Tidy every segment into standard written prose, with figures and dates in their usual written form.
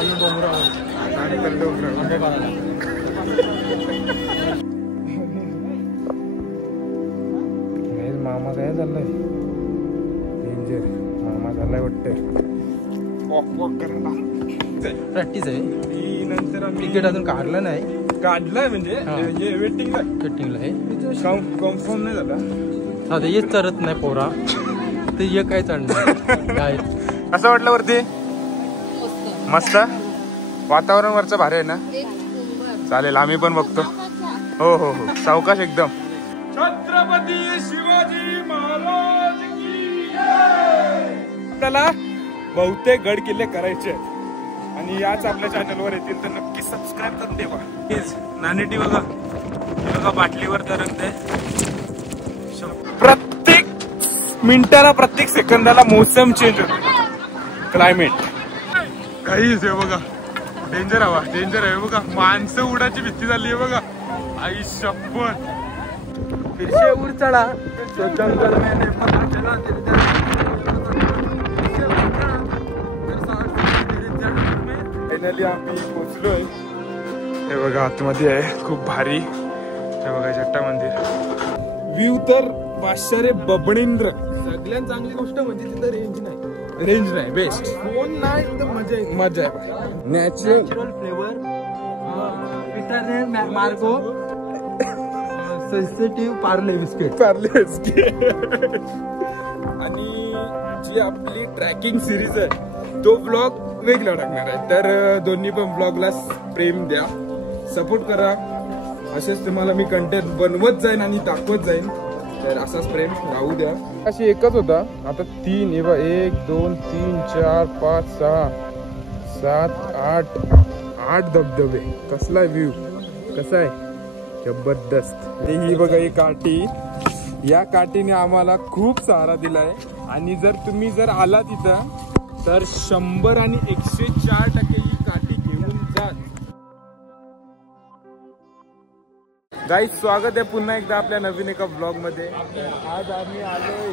मामा काय चाललंय डेंजर मामा चाललाय वाटतंय प्रॅक्टिस आहे नंतर तिकीट अजून काढलं नाही काढलंय म्हणजे वेटिंगला आहे कन्फर्म नाही झाला आता येत करत नाही पोरा ते ये काय चढणार काय असं वाटलं वरती मस्त वातावरण वरचं भारी आहे ना चालेल आम्ही पण बघतो हो हो हो सावकाश एकदम छत्रपती शिवाजी महाराज की आपल्याला बहुतेक गड किल्ले करायचे आहेत आणि याच आपल्या चॅनलवर येतील तर नक्की सबस्क्राईब करून ठेवा प्लीज नाणेटी बघा बाटलीवर तरंगते प्रत्येक मिनिटाला प्रत्येक सेकंदाला मोसम चेंज होतो क्लायमेट काहीच आहे बघा डेंजर हवा डेंजर आहे बघा माणसं उडाची भीती झाली आहे बघा आई शपथ फिरशे उड चढा जंगल फायनली आम्ही पोहोचलोय हे बघा आतमध्ये आहे खूप भारी हे बघा जट्टा मंदिर व्ह्यू तर बादशाह बबणेंद्र सगळ्यात चांगली गोष्ट म्हणजे तिथं रेंज नाही बेस्ट फोन नाही तर मजा आहे नॅचरल फ्लेवर मार्गो सेन्सिटिव्ह पार्ले बिस्किट आणि जी आपली ट्रॅकिंग सिरीज आहे तो ब्लॉग वेगळा टाकणार आहे तर दोन्ही पण ब्लॉगला प्रेम द्या सपोर्ट करा असेच तुम्हाला मी कंटेंट बनवत जाईन आणि दाखवत जाईन तर असाच प्रेम राहू द्या अशी एकच होता आता 3 1 2 3 4 5 6 7 8 धबधबे कसला व्ह्यू कसा आहे जबरदस्त ही बघा ही काठी या काठीने आम्हाला खूप सहारा दिलाय आणि जर तुम्ही आला तिथं तर 100 आणि 104% ही काठी घेऊन जा गाईज स्वागत आहे पुन्हा एकदा आपल्या नवीन एका ब्लॉग मध्ये आज आम्ही आलोय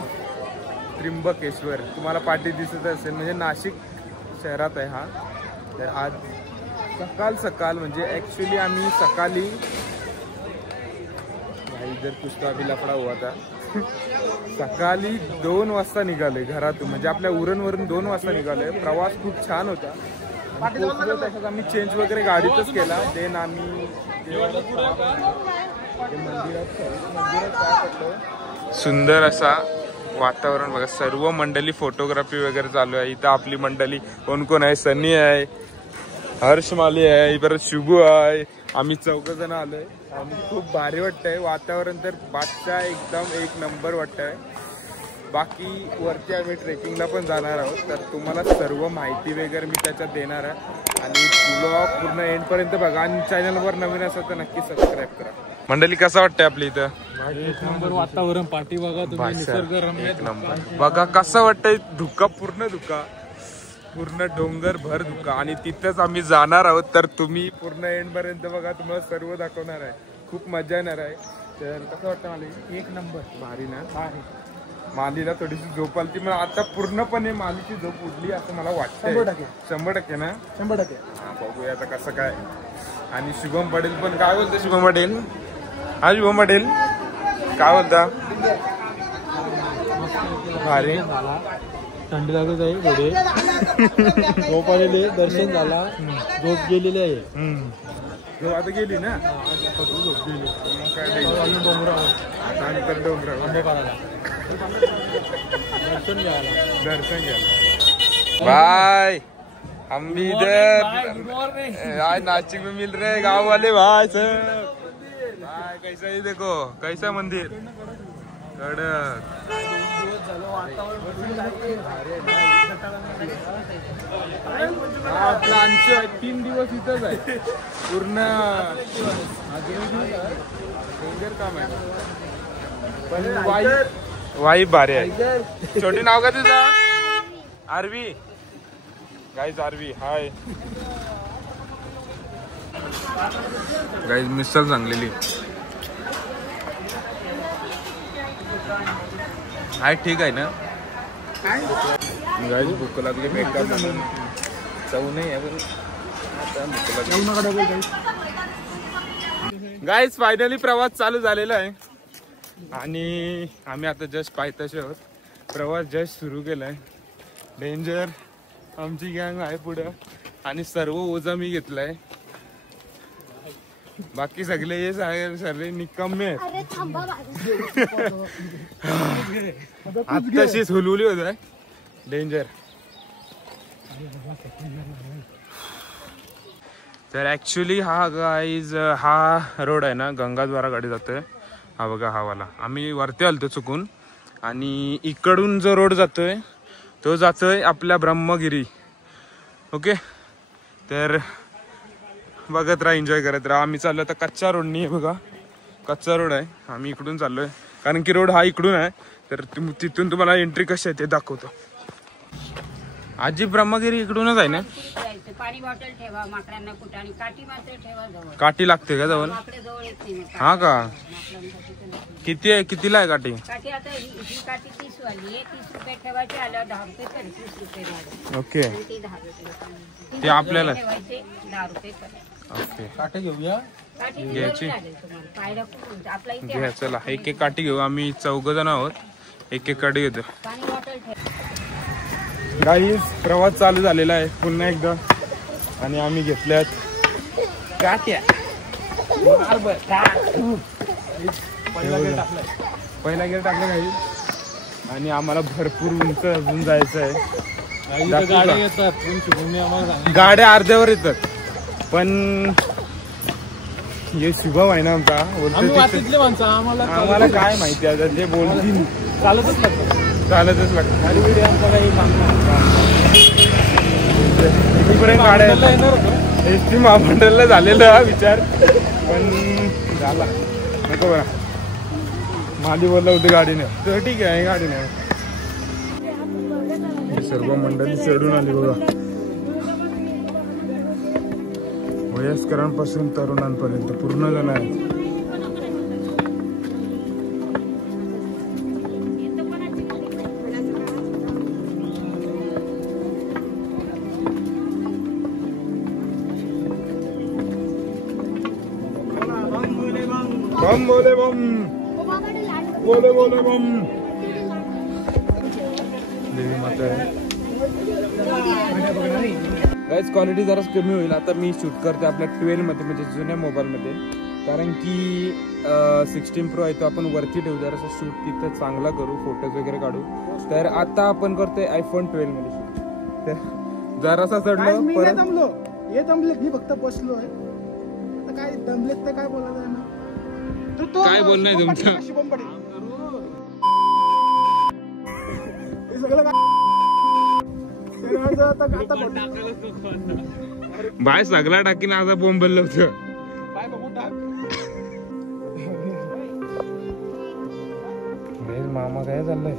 त्र्यंबकेश्वर तुम्हाला पाठी दिसत असेल म्हणजे नाशिक शहरात आहे हा तर आज सकाळ म्हणजे ऍक्च्युली आम्ही सकाळी इधर पुष्पा भी लफड़ा हुआ था सकाळी 2 वाजता निघाले घरातून म्हणजे आपल्या उरणवरून 2 वाजता निघाले प्रवास खूप छान होता तसंच आम्ही चेंज वगैरे गाडीतच केला देन आम्ही मंदिरात सुंदर असा वातावरण बघा सर्व मंडळी फोटोग्राफी वगैरे चालू आहे इथं आपली मंडळी कोण आहे सनी आहे हर्ष माली आहे परत शुभू आहे आम्ही 4 जण आलोय आणि खूप भारी वाटतंय वातावरण तर बादशाह एकदम 1 नंबर वाटतंय बाकी वरती आम्ही ट्रेकिंगला पण जाणार आहोत तर तुम्हाला सर्व माहिती वगैरे मी त्याच्यात देणार आहे आणि ब्लॉग पूर्ण एंड पर्यंत बघा आणि चॅनलवर नवीन असेल तर नक्की सबस्क्राईब करा मंडळी कसं वाटतंय आपल्या इथं 1 नंबर वातावरण पाठी बघा तुम्ही निसर्गरम्य 1 नंबर बघा कसं वाटतंय पूर्ण डोंगर भर धुका आणि तिथेच आम्ही जाणार आहोत तर तुम्ही पूर्ण एंड पर्यंत बघा तुम्हाला सर्व दाखवणार आहे खूप मजा येणार आहे तर कसं वाटतं मला 1 नंबर भारी ना भारी मालीला थोडीशी झोप आली पण आता पूर्णपणे मालीची झोप उडली असं मला वाटतं 100% ना 100% हा बघूया आता कसं काय आणि शुभम पटेल पण काय बोलते शुभम पटेल हा शुभम पटेल काय बोलता भारी थंडी लागत आहे थोडे झोप आलेले दर्शन झाला झोप गेलेली आहे झोप आता गेली ना झोप गेली दर्शन घ्यायला बाय हम भी इधर आज नासिक में मिल रहे गाँव वाले भाई सब भाई कैसा ही देखो कैसा मंदिर आपला 3 दिवस इथंच आहे पूर्ण काम आहे पण वाई भारी आहे छोटी नाव का तुझं Aarvi guys Aarvi hi guys misal चांगलेली हाय ठीक आहे ना गाईज भूक लागली मेकअप म्हणून चव नाही आहे गाईज फायनली प्रवास चालू झालेला आहे आणि आम्ही आता जस्ट पायथ्याशी आहोत. प्रवास जस्ट सुरू केलाय. डेंजर आमची गँग आहे पुढं आणि सर्व ओझा मी घेतलाय. बाकी सगळे हे सर्व निकम्मे आहेत. आत्ताशीच हुलहुली होत आहे. डेंजर. तर ॲक्च्युली हा गाईज हा रोड आहे ना गंगाद्वारा गाडी जातोय. हा बघा हा वाला. आम्ही वरती आलतो चुकून आणि इकडून जो रोड जातोय तो जातोय आपल्या ब्रह्मगिरी. ओके तर बघत राहा, एन्जॉय करत राहा. आम्ही चाललो आता कच्च्या रोडनी आहे बघा. कच्चा रोड आहे. आम्ही इकडून चाललोय कारण की रोड हा इकडून आहे. तर तिथून तुम्हाला एंट्री कशी आहे ते दाखवतो. आजी ब्रह्मगिरी इकडूनच आहे ना. पाणी बॉटल ठेवा माकडांना कुठे आणि काठी मात्र ठेवा जवळ. काठी लागते का जवळ? जवळ येते. हा का? किती आहे? कितीला आहे काठी? काठी आता ही काठी 30 वाली आहे. 30 रुपये ठेवायचे आल्यावर 10 रुपये कर. 30 रुपये द्यायचे. ओके ते 10 रुपये ते आपल्याला ठेवायचे 10 रुपये करायचे. ओके काटे घेऊया. काठी घ्यायची? पायऱ्या खूप आपला इथे घ्या चला. एक एक काठी घेऊ. आम्ही 4 जण आहोत. एक एक काठी घेतो. पाणी बॉटल ठेवा. गाईज प्रवास चालू झालेला आहे पुन्हा एकदा आणि आम्ही घेतल्यात काट्या. पहिला गेअर टाकला काही आणि आम्हाला भरपूर उंच अजून जायचं आहे. गाड्या येतात. गाड्या अर्ध्यावर येतात पण हे शुभम आहे ना आमचा बोलतो. माणसं आम्हाला काय माहिती आता जे बोलतील चालतच लागतं. चालतच लागतं. आमचा काही काम इथपर्यंत गाड्या येतात. एस टी महामंडळला झालेला हा विचार पण झाला नको बरं. माझी बोलला होती गाडीने तर ठीक आहे गाडीने. सर्व मंडळी चढून आली बघा. वयस्करांपासून तरुणांपर्यंत पूर्ण जण आहेत. बम बोले बम बोले बोले बम. देवी माता आहे. गाईज क्वालिटी जरा कमी होईल. आता मी शूट करते आपल्या 12 मध्ये म्हणजे जुन्या मोबाईलमध्ये कारण की 16 Pro आहे तो आपण वरती ठेवू. जरासं शूट तिथं चांगला करू, फोटोज वगैरे काढू. तर आता आपण करतोय iPhone 12 मध्ये शूट. तर जरासा चढलो परत दमलो. हे दमले मी फक्त बसलोय. आता काय दमलेत तर काय बोलायचं आहे ना. काय बोलणं आहे तुमचं? बाय सगळा टाकीन आज बोंबल होतं. मामा काय चाललंय?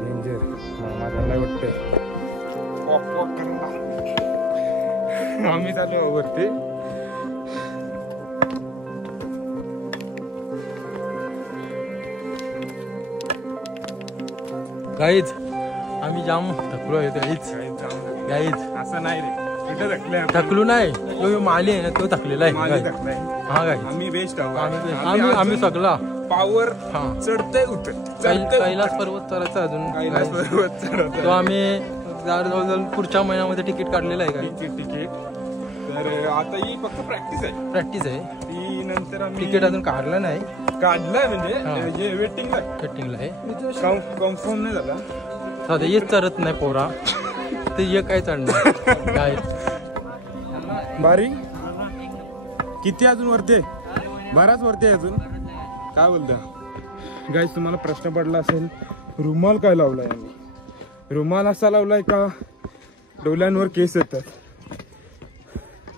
डेंजर मामा चाललाय वाटतंय. आम्ही चालू वरती. गाईज आम्ही जाम थकलोय. गाईज असं नाही रे. कुठे थकले? थकलो नाही. तो माली आहे ना तो थकलेला आहे. हा गाईज आम्ही बेस्ट आहोत. आम्ही सगळा पावर चढतंय उतर. कैलास पर्वत चढायचा अजून. कैलास पर्वत चढतोय. तो आम्ही जवळजवळ पुढच्या महिन्यामध्ये तिकीट काढलेलं आहे. काय तिकीट तर आता ही फक्त प्रॅक्टिस आहे. प्रॅक्टिस आहे ती नंतर आम्ही तिकीट अजून काढलं नाही. काढलाय म्हणजे वेटिंगला आहे. कन्फर्म नाही झाला. सध्या येत चढत नाही पोरा ते ये काय चढणार. काय बारी किती अजून वरती? बराच वरती आहे अजून. काय बोलता गाईस? तुम्हाला प्रश्न पडला असेल रुमाल काय लावलाय आम्ही. रुमाल असा लावलाय का डोल्यांवर केस येतात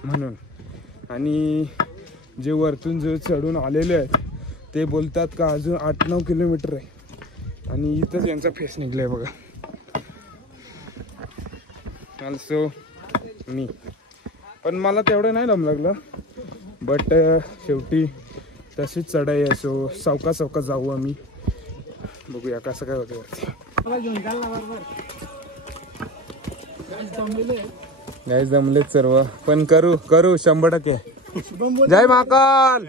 म्हणून. आणि जे वरतून जे चढून आलेले आहेत ते बोलतात का अजून 8-9 किलोमीटर आहे आणि इथंच यांचा फेस निघलाय बघा. ऑल्सो मी पण मला तेवढं नाही दम लागलं. बट शेवटी तशीच चढाई आहे. सो सावकाश जाऊ आम्ही. बघूया कसं काय होतं. गाईस जमलेत सर्व, पण करू 100%. शुभम बोल जय महाकाल.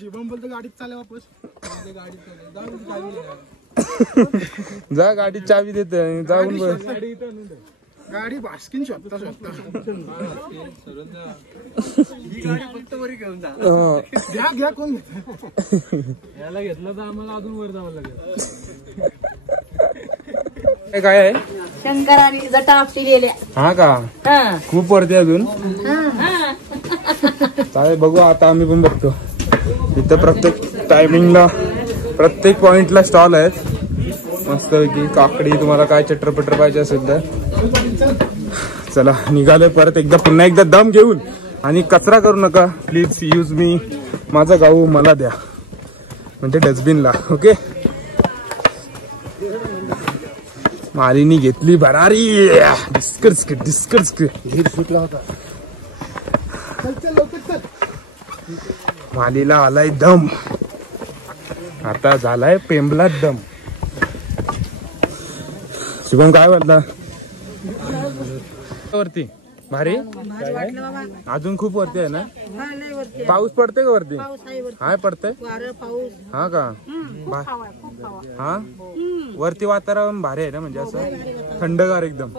शुभम बोलतो गाडीत चाले वापस. गाडीत जा गाडी चावी देते जाऊन बस. गाडी बास्किन शोधता घ्या कोण याला घेतलं तर आम्हाला अजून वर जावं लागेल. काय आहे शंकराने जटा आपटिलेल्या. हा का? हा खूप वरती अजून. चालेल बघू आता आम्ही पण बघतो. इथं प्रत्येक टायमिंगला प्रत्येक पॉइंटला स्टॉल आहेत मस्तपैकी. काकडी तुम्हाला काय चटरपटर पाहिजे असेल तर चला निघालोय परत एकदा पुन्हा एकदा दम घेऊन. आणि कचरा करू नका प्लीज. यूज मी माझा गाऊ मला द्या म्हणजे डस्टबिनला. ओके. मालिनी घेतली भरारी. डिस्कर्स सुटला होता. मालीला आलाय दम. आता झालाय पेंबला दम. शुभम काय बोलला वरती? भारी अजून खूप वरती आहे ना? पाऊस पडते का वरती? हाय पडते. हा का? हा वरती वातावरण भारी आहे ना, म्हणजे असं थंडगार एकदम.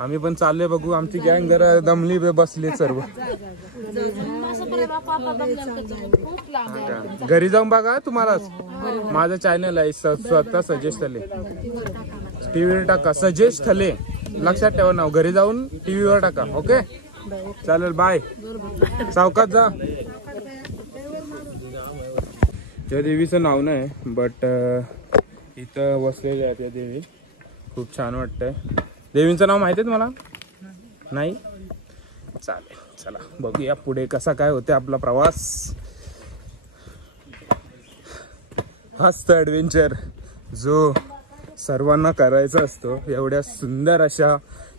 आम्ही पण चाललोय बघू. आमची गँग जरा दमली बसली सर्व. घरी जाऊन बघा तुम्हालाच. माझं चॅनल आहे स्वतः सजेस्ट थले. टीव्हीवर टाका सजेस्ट थले. लक्षात ठेवा नाव. घरी जाऊन टीव्हीवर टाका. ओके चालेल बाय. सावकाश जा. त्या देवीचं नाव नाही बट इथं बसलेले आहेत या देवी. खूप छान वाटतंय. देवींचं नाव माहिती आहे तुम्हाला? नाही? चालेल चला बघूया पुढे कसा काय होते आपला प्रवास. मस्त ॲडव्हेंचर जो सर्वांना करायचा असतो. एवढ्या सुंदर अशा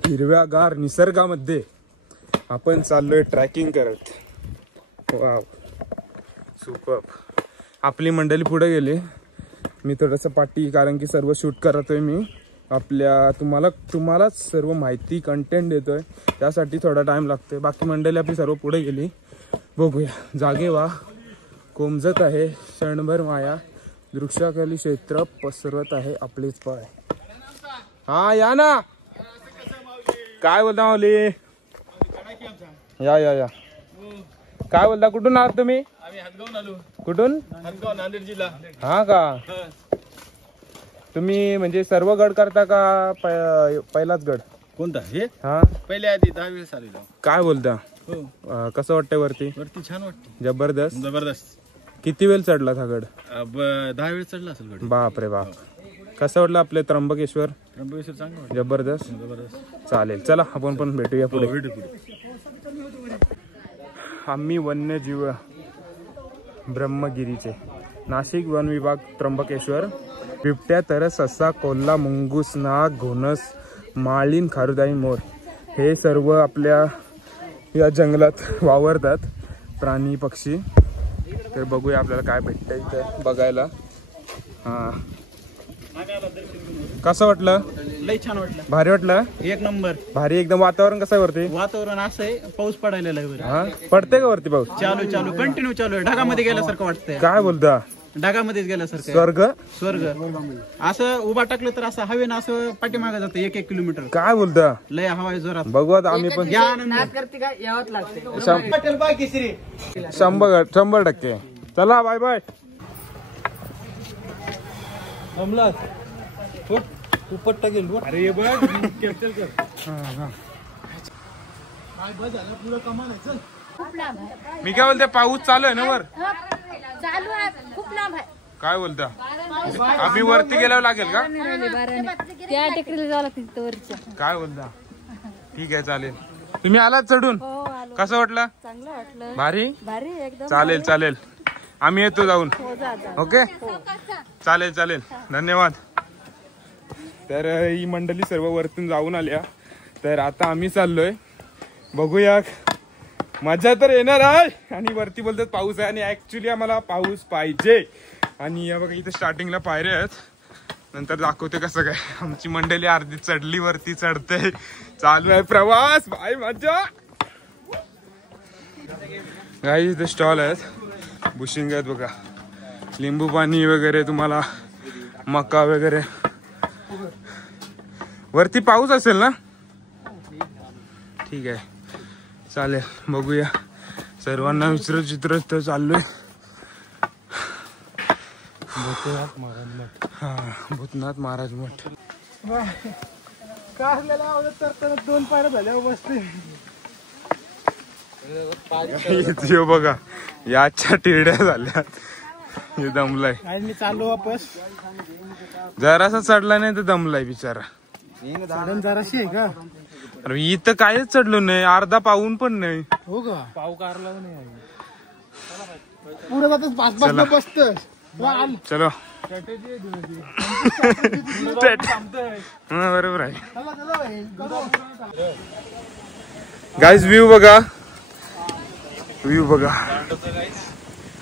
हिरव्यागार निसर्गामध्ये आपण चाललोय ट्रॅकिंग करत. Wow super. आपली मंडळी पुढे गेली. मी थोडंसं पाठी कारण की सर्व शूट करतोय मी. आपल्या तुम्हालाच सर्व माहिती कंटेंट देतोय त्यासाठी थोडा टाइम लागतोय. बाकी मंडळी आपली सर्व पुढे गेली. बघूया. जागे वा कोमजत आहे क्षणभर माया. वृक्षाखाली क्षेत्र पसरत आहे आपलेच पाय. हा या ना. काय बोलता माऊली? या काय बोलता? कुठून आहात तुम्ही? आम्ही हातगावून आलो. कुठून? हातगाव नांदेड जिल्हा. हा का? तुम्ही म्हणजे सर्व गड करता का पहिलाच गड? कोणता हे? हा पहिले आधी 10 वेळेस आलेलो. काय बोलता? हो. कसं वाटतंय वरती? वरती छान वाटते. जबरदस्त. जबरदस्त. किती वेळ चढला हा गड? 10 वेळेस चढला असेल गड. बाप रे बाप. कसं वाटलं आपले त्र्यंबकेश्वर? त्र्यंबकेश्वर चांगलं वाटतं. जबरदस्त. जबरदस्त. चालेल चला आपण पण भेटूया पुढे. पुढे. आम्ही वन्यजीव ब्रह्मगिरीचे. नाशिक वन विभाग त्र्यंबकेश्वर. बिबट्या, तरस, ससा, कोल्हा, मुंगूस, नाग, घोणस, माळीन, खारुताई, मोर हे सर्व आपल्या या जंगलात वावरतात प्राणी पक्षी. तर बघूया आपल्याला काय भेटतं इथं बघायला. हा कसं वाटलं? लई छान वाटलं. भारी वाटलं? एक नंबर भारी एकदम. वातावरण कसं आहे वरती? वातावरण असं आहे. पाऊस पडायला आहे. हा पडते का वरती पाऊस? चालू कंटिन्यू चालू आहे. ढगामध्ये गेल्यासारखं वाटतंय. काय बोलता? ढगामध्येच गेल्यासारखं. स्वर्ग असं उभा टाकलं तर असं हवेनं असं पाठीमागे जातं 1-1 किलोमीटर. काय बोलता? लय हवा आहे जोरात. बघू आता आम्ही पण. 100% चला बाय बाय. उपट्टा गेलो. अरे बघ कॅप्चर कर. पुढे कमान आहे. चल मी काय बोलते पाऊस चालू आहे ना वर? चालू आहे. खूप लांब आहे. काय बोलता? आम्ही वरती गेल्यावर लागेल का? त्या टेकडीला जावं लागतं तिथं वरच्या. काय बोलता? ठीक आहे चालेल. तुम्ही आलात चढून? कसं वाटलं? चांगलं वाटलं. भारी भारी एकदम. चालेल आम्ही येतो जाऊन. ओके चालेल धन्यवाद. तर ही मंडळी सर्व वरतून जाऊन आल्या. तर आता आम्ही चाललोय. बघूया मजा तर येणार आहे. आणि वरती बोलतात पाऊस आहे आणि ऍक्च्युली आम्हाला पाऊस पाहिजे. आणि या बघा इथे स्टार्टिंगला पायऱ्या आहेत. नंतर दाखवते कसं काय. आमची मंडळी अर्धी चढली वरती चढते. चालू आहे प्रवास. बाय मजा. गाईस इथे स्टॉल आहेत. बुशिंग आहेत बघा. लिंबू पाणी वगैरे तुम्हाला. मका वगैरे. वरती पाऊस असेल ना. ठीक आहे चालेल बघूया. सर्वांना विचारत चित्रत चाललोय. हा भूतनाथ महाराज मठ. कारल्याला आवडत तर 2 पायऱ्या झाल्यावर बसते. येतो बघा याच्या टिरड्या झाल्या. हे दमलाय. मी चाललो वापस. जरासा चढला नाही तर दमलाय बिचारा. जराशी आहे का. अरे इथं कायच चढलो नाही. अर्धा पाऊन पण नाही. हो का. पाऊ कारला नाही पुढे जातच 5 बसत. चलो बरोबर आहे. गाईज व्ह्यू बघा. व्ह्यू बघा.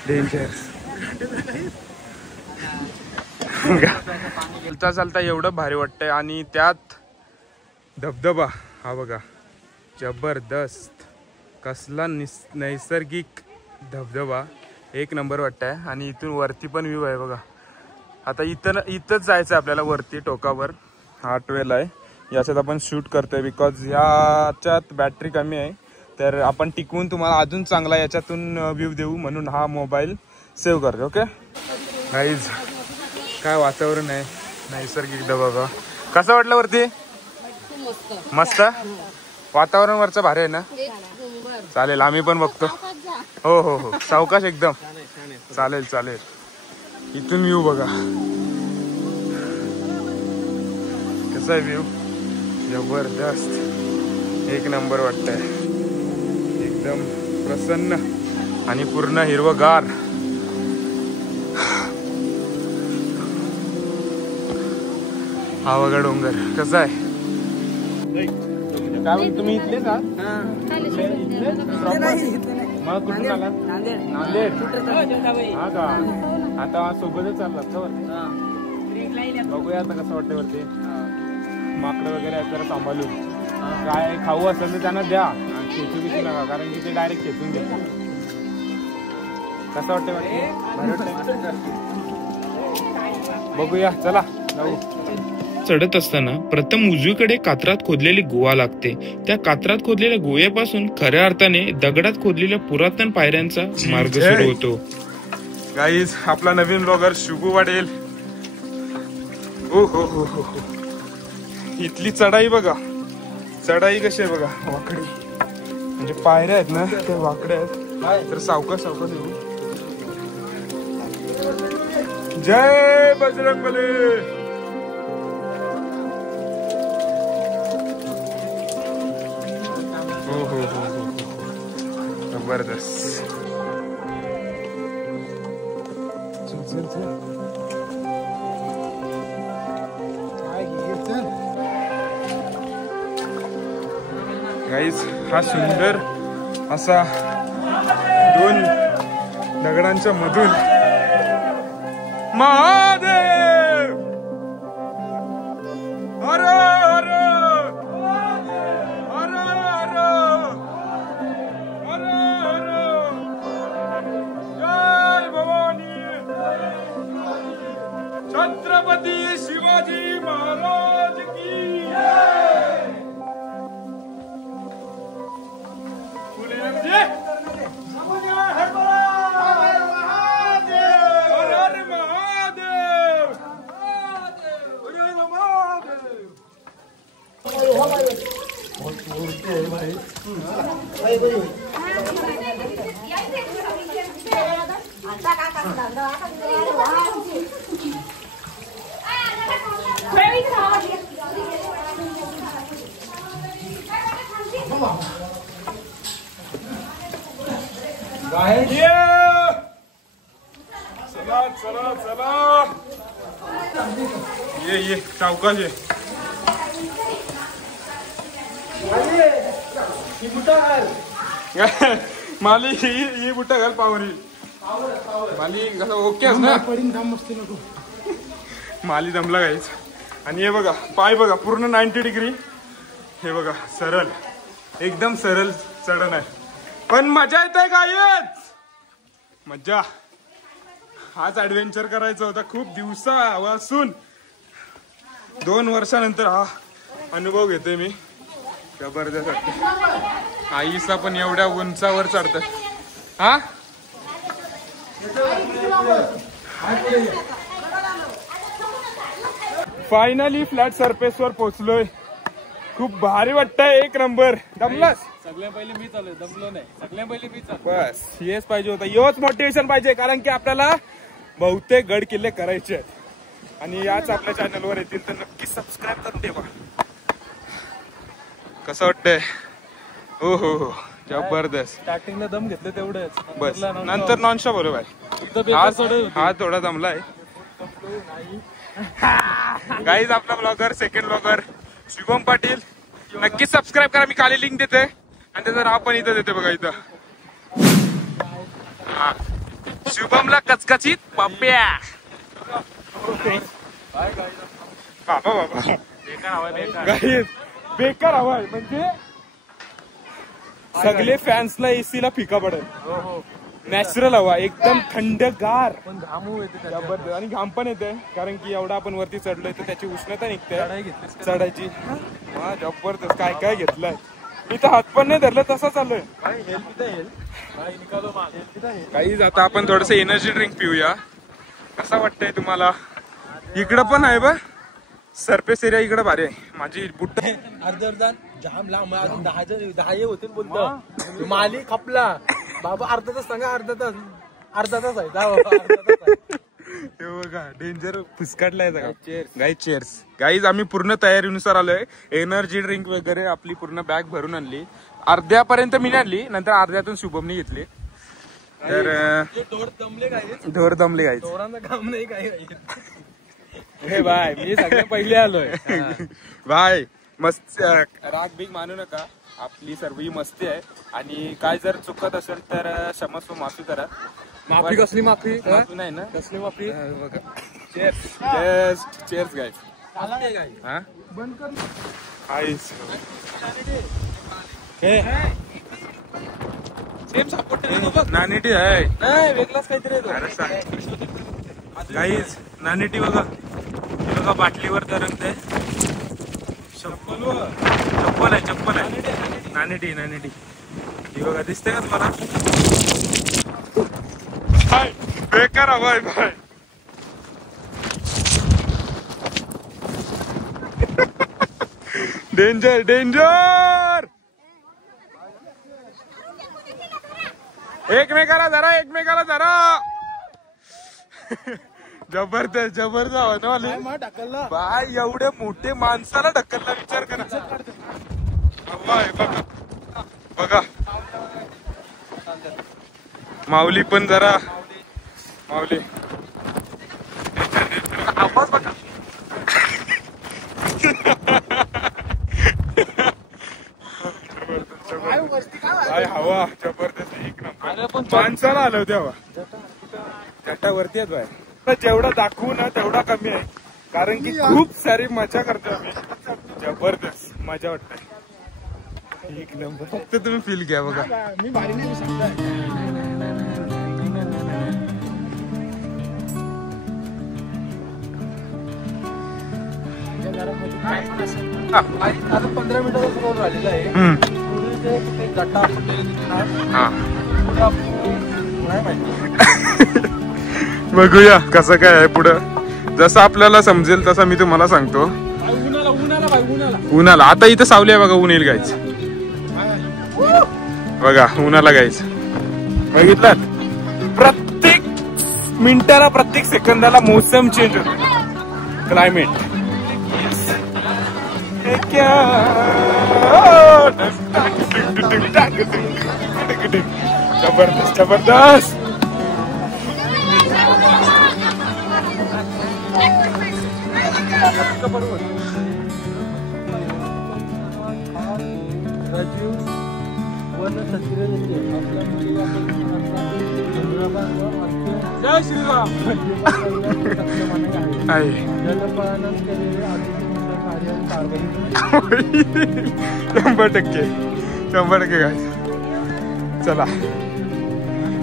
डेंजर. चालता चालता एवढं भारी वाटतंय. आणि त्यात धबधबा हा बघा. जबरदस्त. कसला नैसर्गिक धबधबा. एक नंबर वाटतंय. आणि इथून वरती पण व्ह्यू आहे बघा. आता इथंच जायचं आपल्याला वरती टोकावर. हा 12 आहे. याच्यात आपण शूट करतोय बिकॉज ह्याच्यात बॅटरी कमी आहे. तर आपण टिकवून तुम्हाला अजून चांगला याच्यातून व्ह्यू देऊ म्हणून हा मोबाईल सेव्ह करतो. ओके गाईज काय वातावरण आहे. नैसर्गिक धबधबा. कसं वाटलं वरती. मस्त. वातावरण वरचं भारी आहे ना. चालेल आम्ही पण बघतो. हो हो हो सावकाश एकदम. चालेल चालेल. इथून व्ह्यू बघा. कसा आहे व्ह्यू. जबरदस्त. एक नंबर वाटतंय. एकदम प्रसन्न आणि पूर्ण हिरवगार. हा बघा डोंगर कसा आहे. काय तुम्ही इथले का. मग कुठून आला. नांदेड. हा का. आता सोबतच चाललात का वरती. बघूया आता कसं वाटतं वरती. माकडं वगैरे आहेत जरा सांभाळून. काय खाऊ असेल तर त्यांना द्या. खेचू बिचू नका कारण की ते डायरेक्ट खेचून देतात. कसं वाटतं वरती. बघूया चला जाऊ. चढत असताना प्रथम उजवीकडे कात्रात खोदलेली गुहा लागते. त्या कात्रात खोदलेल्या गुहेपासून खऱ्या अर्थाने दगडात खोदलेल्या पुरातन पायऱ्यांचा मार्ग सुरू होतो. गाईज आपला नवीन ब्लॉगर शुभू वाटेल. ओ हो हो हो हो. इथली चढाई बघा. चढाई कशी आहे बघा. वाकडी म्हणजे पायऱ्या आहेत ना त्या वाकड्या आहेत. तर सावकाश सावकाश येऊ. जय बजरंगबली. हो हो हो हो जबरदस्त. चल चल चल. गाईज हा सुंदर असा 2 दगडांच्या मधून महादेव. अरे अरे अरे अरे अरे अरे. जय भवानी. छत्रपती शिवाजी महाराज की जय. चला चला चला. ये सावकाश ये. माली ही बुट्टा घाल पावरी. माली कसं ओके ना. माली दमला गाईच. आणि हे बघा पाय बघा पूर्ण 90 डिग्री. हे बघा सरळ एकदम सरळ चढण आहे. पण मजा येते गाईच मजा. हाच ऍडव्हेंचर करायचा होता खूप दिवसापासून. 2 वर्षानंतर हा अनुभव घेतोय मी. जबरदस्त वाटतं. आईसा पण एवढ्या उंचावर चढतं. हा फायनली फ्लॅट सरफेस वर पोहोचलोय. खूप भारी वाटतंय. एक नंबर. दमलास? सगळ्या पहिले मी चालू दमलो नाही. सगळ्या पहिले मी चालू. बस हेच पाहिजे होतं. हेच मोटिवेशन पाहिजे. कारण की आपल्याला बहुतेक गड किल्ले करायचे आहेत. आणि याच आपल्या चॅनलवर येतील तर नक्की सबस्क्राईब करून ठेवा. कसं वाटतंय? हो हो हो जबरदस्त. स्टार्टिंगला दम घेतलं तेवढंच. बस नंतर नॉनस्टॉप बरोबर. हा थोडा दमलाय. गाईज आपला blogger second blogger Shubham Patil नक्की सबस्क्राईब करा. मी खाली लिंक देते आणि त्याचा नाव पण इथं देते बघा इथं. शुभमला कचकचित पप्प्या. बाबा बाबा गाईज बेकार हवा आहे. म्हणजे सगळे फॅन्सला एसीला फिका पडेल. नॅचरल हवा एकदम थंडगार. जबरदस्त. आणि घाम पण येते कारण की एवढा आपण वरती चढलोय तर त्याची उष्णता निघते चढायची. हा जबरदस्त. काय काय घेतलंय मी तर हात पण नाही धरलं तसा चाललोय. काही आता आपण थोडस एनर्जी ड्रिंक पिऊया. कसा वाटतंय तुम्हाला? इकडं पण आहे बा सरफेस एरिया. इकडं भारी आहे. माझी बुट्ट अर्धा जाम लांब 10 होते बोलतो. माली खपला बाबा. अर्धा तास सांगा. अर्धा तास आहे. हे बघा डेंजर फुसकाटलाय गाईज. Cheers guys. आम्ही पूर्ण तयारीनुसार आलोय. एनर्जी ड्रिंक वगैरे आपली पूर्ण बॅग भरून आणली. अर्ध्यापर्यंत मी आणली नंतर अर्ध्यातून शुभमने घेतली. तर ढोर दमले गाईज. काम नाही काय. हे बाय मी सगळ्यात पहिले आलोय. बाय मस्त. राग बिग मानू नका. आपली सर्व ही मस्ती आहे. आणि काय जर चुकत असेल तर क्षमस्व माफी करा. माफी कसली माफी नाही ना कसली माफी. Cheers cheers guys. हा सेम सपोर्ट नानीटी आहे. नाही वेगळाच काहीतरी. गाईज नानीटी बघा. हे बघा बाटलीवर तरंगते. चप्पल आहे. चप्पल आहे. नानीटी नानीटी. ही बघा दिसते का तुम्हाला? बेकार हवा आहे भाई. Danger danger. एकमेकाला धरा. एकमेकाला धरा. जबरदस्त जबरदस्त हवा ढकलला. बाय. एवढे मोठे माणसाला ढकलला विचार करा. बघा बघा माऊली पण जरा. माऊली आवाज बघा. काय हवा जबरदस्त. एक नंबर. माणसाला आलं तेव्हा जटावरती आहेत बाय. जेवढा दाखवू ना तेवढा कमी आहे. कारण की खूप सारी मजा करतो आम्ही. जबरदस्त मजा वाटते. एक नंबर. फक्त तुम्ही फील घ्या बघा. मी भारी नाही सांगताय. आता 15 मिनिटाचा सुरू झालेला आहे. गट्टा नाही माहिती. बघूया कसं काय आहे पुढं. जसं आपल्याला समजेल तसं मी तुम्हाला सांगतो. उन्हाला आता इथं सावली आहे बघा. ऊन येईल गायच. बघा उन्हाला गायच. बघितलं प्रत्येक मिनिटाला प्रत्येक सेकंदाला मोसम चेंज होतो. क्लायमेट जबरदस्त जबरदस्त. राजीव वर्ण छत्री आपल्या मुलीला जय श्रीराम. आहे 100% काय. चला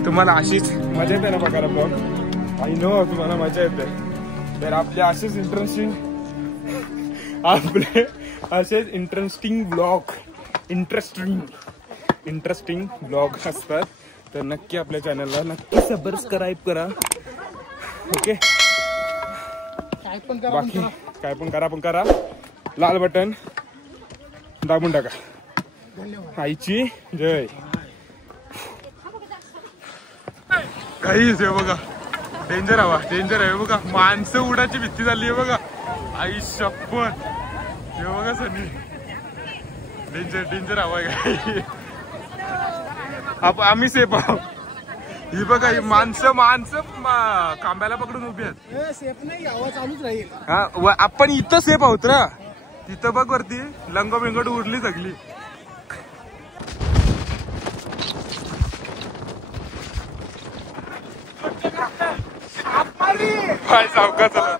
तुम्हाला अशीच मजा येते ना बघायला ब्लॉग. आय नो तुम्हाला मजा येते. तर आपले असेच इंटरेस्टिंग ब्लॉग असतात. तर नक्की आपल्या चॅनलला नक्की सबस्क्राईब करा. ओके बाकी काय पण करा लाल बटन दाबून टाका. आईची जय. काहीच आहे बघा डेंजर आहे बघा. माणसं उडाची भीती झाली आहे बघा. आई शपथ हे बघा सनी डेंजर हवा आहे. आम्ही सेफ आहोत. ही बघा ही माणसं खांब्याला पकडून उभी आहेत. सेफ नाही हवा चालूच राहील. हा आपण इथं सेफ आहोत ना. तिथं बघ वरती लंगोबिंगड उरली सगळी. काय सावका चला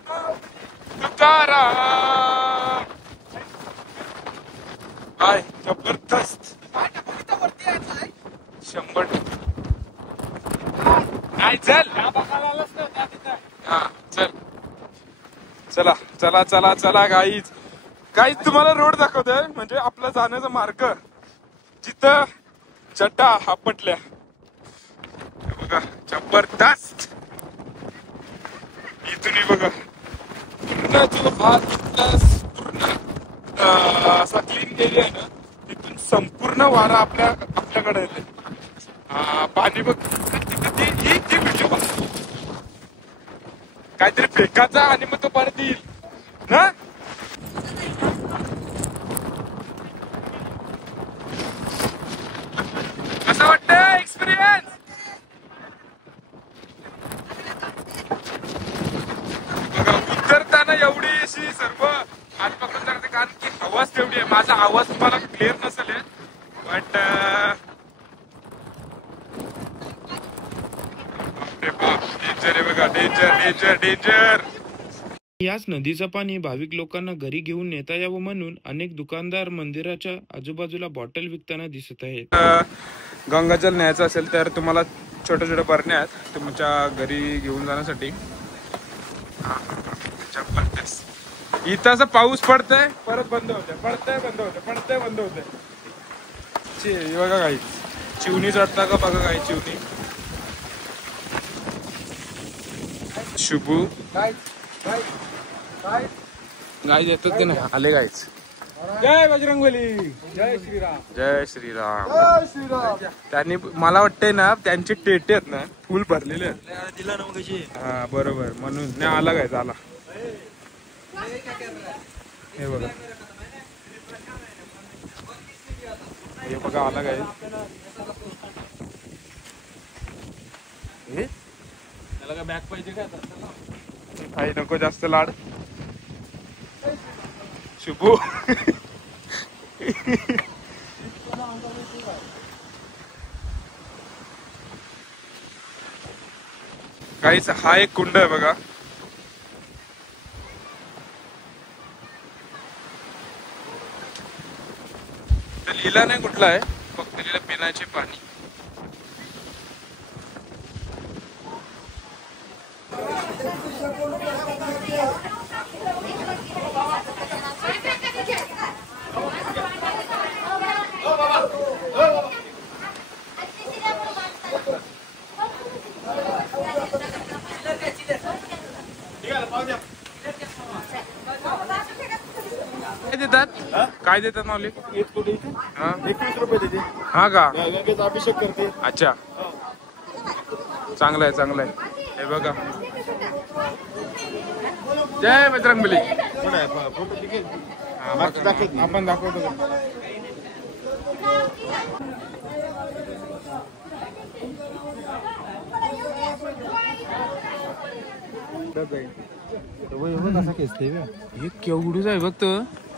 तुकाराम. काय जबरदस्त 100%. काय चल हा चला गाईज तुम्हाला रोड दाखवतोय. म्हणजे आपला जाण्याचा मार्ग जिथं चड्डा आपटल्या बघा जबरदस्त. इथून बघा पूर्ण जो भाग पूर्ण असा क्लीन एरिया आहे ना. तिथून संपूर्ण वारा आपल्याकडे येते. पाणी बघ काहीतरी फेकायचा आणि मग तो परत येईल ना. कसं वाटतं एक्सपिरियन्स. बघा उतरताना एवढी अशी सर्व हात पकडून जाते कारण की हवाच तेवढी आहे. माझा आवाज तुम्हाला क्लिअर नसेल बट डेंजर. याच नदीचं पाणी भाविक लोकांना घरी घेऊन नेता यावं म्हणून अनेक दुकानदार मंदिराच्या आजूबाजूला बॉटल विकताना दिसत आहेत. गंगाजल न्यायचं असेल तर तुम्हाला छोट्या बरण्या आहेत तुमच्या घरी घेऊन जाण्यासाठी. इथं असं पाऊस पडतंय परत बंद होतंय पडतंय बंद होतंय. बघा काही चिवणी चढता का बघा काही चिवणी. शुभू गाय देतात की नाही आले गायच. जय बजरंगबली. जय श्रीराम. त्यांनी मला वाटतंय ना त्यांचे टेटे आहेत ना फुल भरलेले आहेत. हा बरोबर म्हणून नाही आला गायच आला. हे बघा आला गाय. त्याला काय बॅग पाहिजे का काही नको जास्त लाड. शुभू काहीच. हा एक कुंड आहे बघा. लिहिला नाही कुठला आहे फक्त लिहिला पिण्याचे पाणी. काय देतात माऊली. 21 रुपये देते. हा का गंगेचा अभिषेक करते. अच्छा चांगलं आहे. हे बघा जय बजरंगबली. आपण दाखवतो. हे केवढूच आहे बघतो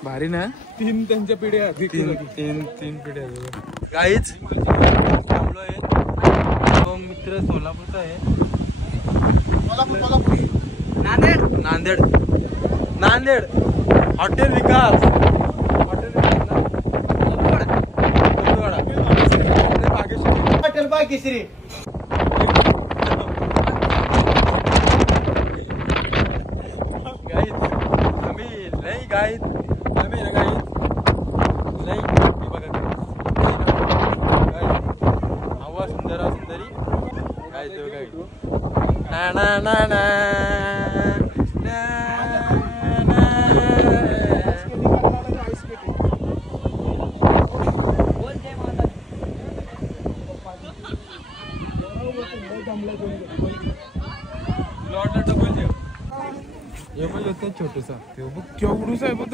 भारी ना. 3 त्यांच्या पिढ्या. 3 पिढ्या काहीच मित्र सोलापूरचा आहे. नांदेड नांदेड हॉटेल विकास हॉटेल भाग्यश्री छोटूसा केवढूस आहे बघ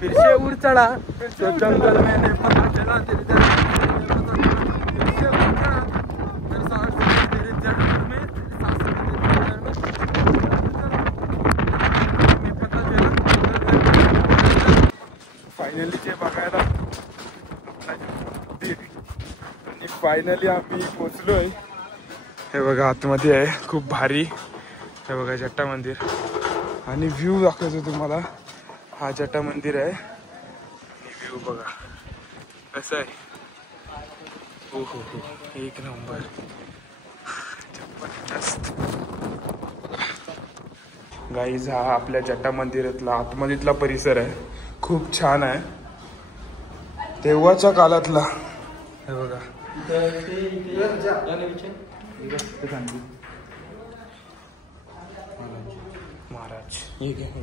फिर से उड़ चढ़ा तो जंगल मैंने पता चला तेरे फिर से उड़ चढ़ा मेरे साथ तेरे जंगल में पता चला फायनली जे बघायला आणि फायनली आम्ही पोचलोय. हे बघा आतमध्ये आहे खूप भारी. हे बघा जट्टा मंदिर आणि व्ह्यू दाखवतो तुम्हाला. हा जट्टा मंदिर आहे. व्ह्यू बघा कसं आहे. हो हो हो एक नंबर जबरदस्त. गाईज हा आपल्या जट्टा मंदिरातला आतमधीतला परिसर आहे. खूप छान आहे तेव्हाच्या काळातला. हे बघा महाराज ये क्या है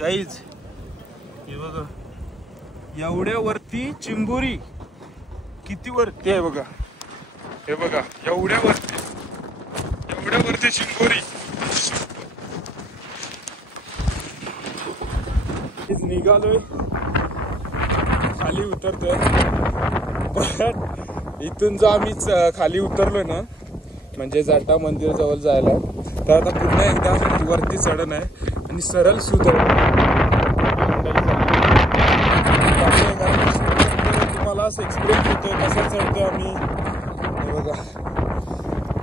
गाईज. हे बघा एवढ्या वरती चिंबोरी किती वरती आहे बघा. हे बघा एवढ्या वरती चिंबोरी. निघालोय खाली उतरतोय. इथून जो आम्ही खाली उतरलोय ना म्हणजे जाटा मंदिर जवळ जायला तर आता पुन्हा एकदा वरती चढण आहे आणि सरळ सुधरण. तुम्हाला असं एक्सपिरियन्स होतोय कसं चढतोय आम्ही. हे बघा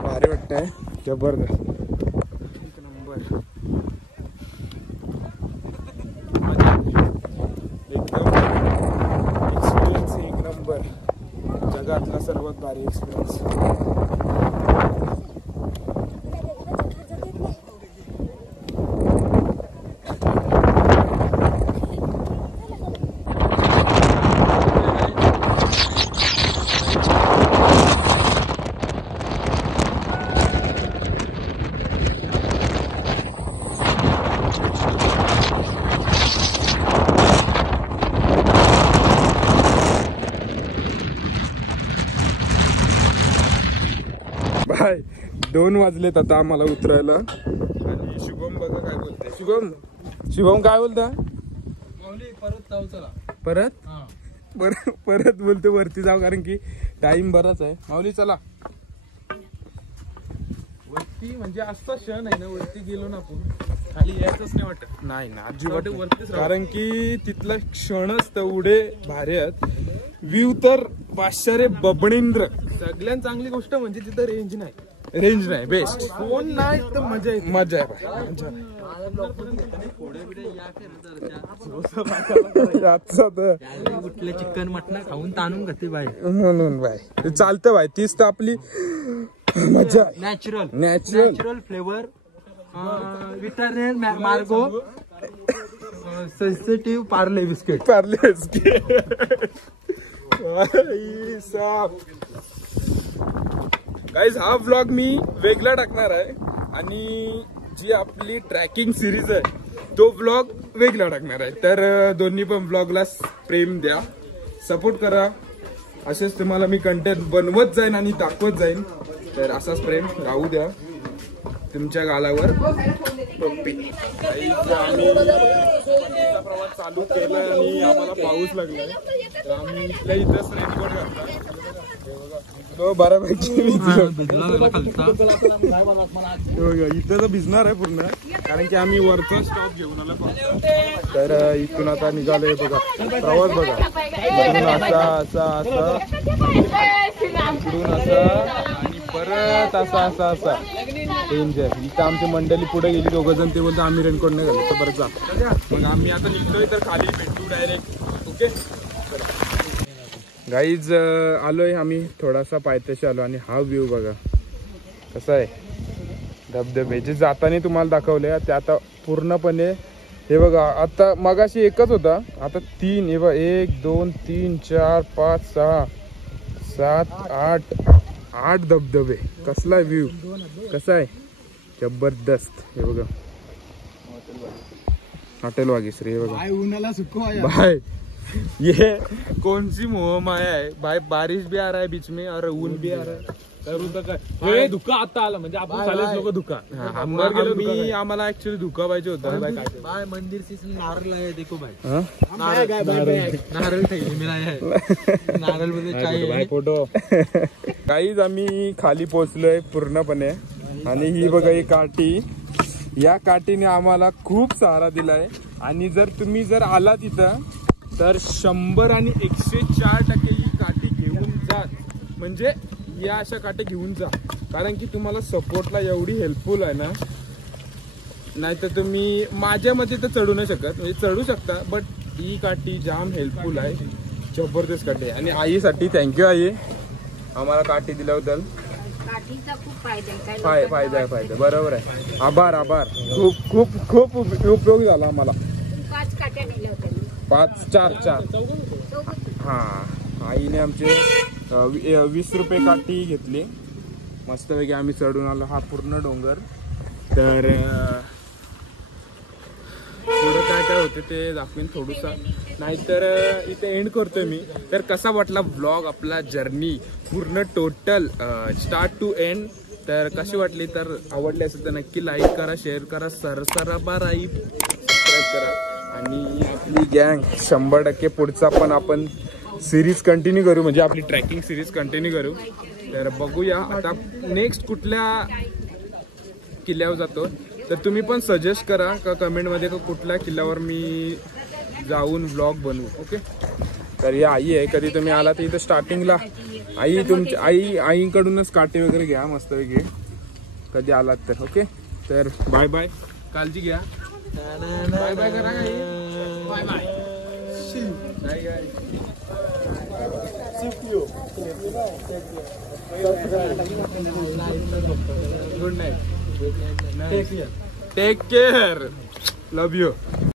भारी वाटतंय जबरदस्त एक नंबर. एकदम एक्सपिरियन्स एक नंबर. जगातला सर्वात भारी एक्सपिरियन्स. बाय 2 वाजलेत आता आम्हाला उतरायला. आणि शुभम बघा काय बोलते. शुभम काय बोलता. परत बोलते वरती जाऊ कारण की टाइम बराच आहे. माऊली चला वरती. म्हणजे असता क्षण आहे ना वरती गेलो ना आपण खाली यायचंच नाही वाटत. नाही ना अजिबात वरतीच. कारण की तिथला क्षणच तेवढे भारी आहेत. व्ह्यू तर बादशाह बबणेंद्र. सगळ्यात चांगली गोष्ट म्हणजे तिथं रेंज नाही. रेंज नाही बेस्ट फोन नाही तर मजा येते. मजा आहे भाई मजा आहे. आजचा तर कुठले चिकन मटण खाऊन ताणून घेते बाई. म्हणून भाई ते चालतं भाई तीच तर आपली मजा आहे. नॅचरल नॅचरल फ्लेवर विटामिन मार्गो sensitive Parle biscuit. Parle guys हा व्लॉग मी वेगळा टाकणार आहे आणि जी आपली ट्रॅकिंग सिरीज आहे तो व्लॉग वेगळा टाकणार आहे. तर दोन्ही पण व्लॉगला प्रेम द्या, सपोर्ट करा. असेच तुम्हाला मी कंटेंट बनवत जाईन आणि दाखवत जाईन. तर असाच प्रेम राहू द्या तुमच्या गालावर. पप्पी आम्ही प्रवास चालू केला आणि आम्हाला पाऊस लागलाय तर आम्ही इथल्या इथंच रेनकोट घातला. बऱ्यापैकी इथं तर भिजणार आहे पूर्ण कारण की आम्ही वरचा स्टॉप घेऊन आलो. तर इथून आता निघालोय बघा प्रवास बघा असा असा असा इकडून असा आणि परत असा असा असा डेंजर. इथं आमची मंडळी पुढे गेली दोघं जण ते बोलतो आम्ही रेनकोट नाही घालू तर बरं जा. मग आम्ही आता निघतोय तर खाली भेटू डायरेक्ट. ओके गाईज आलोय आम्ही थोडासा पायथ्याशी आलो आणि हा व्ह्यू बघा कसा आहे. धबधबे जे जाताना तुम्हाला दाखवले ते आता पूर्णपणे हे बघा. आता मगाशी एकच होता आता 3 हे बघा 1 2 3 4 5 6 7 8 धबधबे. कसला व्ह्यू कसा आहे जबरदस्त. हे बघा हॉटेल वागीश्री. हे बघा उन्हाला सुकवाया भाई ये कौन सी मोह माया है भाई. बारिश भी आ रहा है बीच में और ऊन भी आ रहा है. तर धुका आता आला म्हणजे आपण चालेल लोक धुका. मी आम्हाला ऍक्च्युली धुका पाहिजे होता. बाय मंदिर से नारळ आहे देखो भाई. हा? नारळ ठेवले मी आहे नारळ मध्ये चाय फोटो. काहीच आम्ही खाली पोहोचलोय पूर्णपणे आणि ही बघा ही काठी. या काठीने आम्हाला खूप सहारा दिलाय आणि जर आला तिथं तर 100 आणि 104% ही काठी घेऊन जा. म्हणजे या अशा काठी घेऊन जा कारण की तुम्हाला सपोर्टला एवढी हेल्पफुल आहे ना. नाहीतर तुम्ही माझ्या मते तर चढू नाही शकत म्हणजे चढू शकता बट ही काठी जाम हेल्पफुल आहे. जबरदस्त काठी आहे. आणि आईसाठी थँक्यू आई आम्हाला काठी दिल्याबद्दल. काठीचा खूप फायदा आहे. फायदा बरोबर आहे. आभार खूप खूप खूप उपयोग झाला आम्हाला. 5 काट्या दिल्या होत्या. 4 हा. आईने आमचे 20 रुपये काठी घेतली. मस्तपैकी आम्ही चढून आलो हा पूर्ण डोंगर. तर पुढं काय होते ते दाखवेन थोडंसं नाहीतर इथे एंड करतोय मी. तर कसा वाटला व्लॉग आपला जर्नी पूर्ण टोटल स्टार्ट टू एंड. तर कशी वाटली तर आवडली असेल तर नक्की लाईक करा शेअर करा सबस्क्राईब करा. आणि आपली गँग 100% पुढचा पण आपण सिरीज कंटिन्यू करू म्हणजे आपली ट्रॅकिंग सिरीज कंटिन्यू करू. तर बघूया आता नेक्स्ट कुठल्या किल्ल्यावर जातो. तर तुम्ही पण सजेस्ट करा का कमेंटमध्ये का कुठल्या किल्ल्यावर मी जाऊन व्लॉग बनवू. ओके तर ही आई आहे. कधी तुम्ही आला तर इथं स्टार्टिंगला आई तुमची आईकडूनच काटे वगैरे घ्या मस्तपैकी कधी आलात तर. ओके तर बाय बाय काळजी घ्या. बाय बाय करा. Bye bye. Good night. Take care. Love you.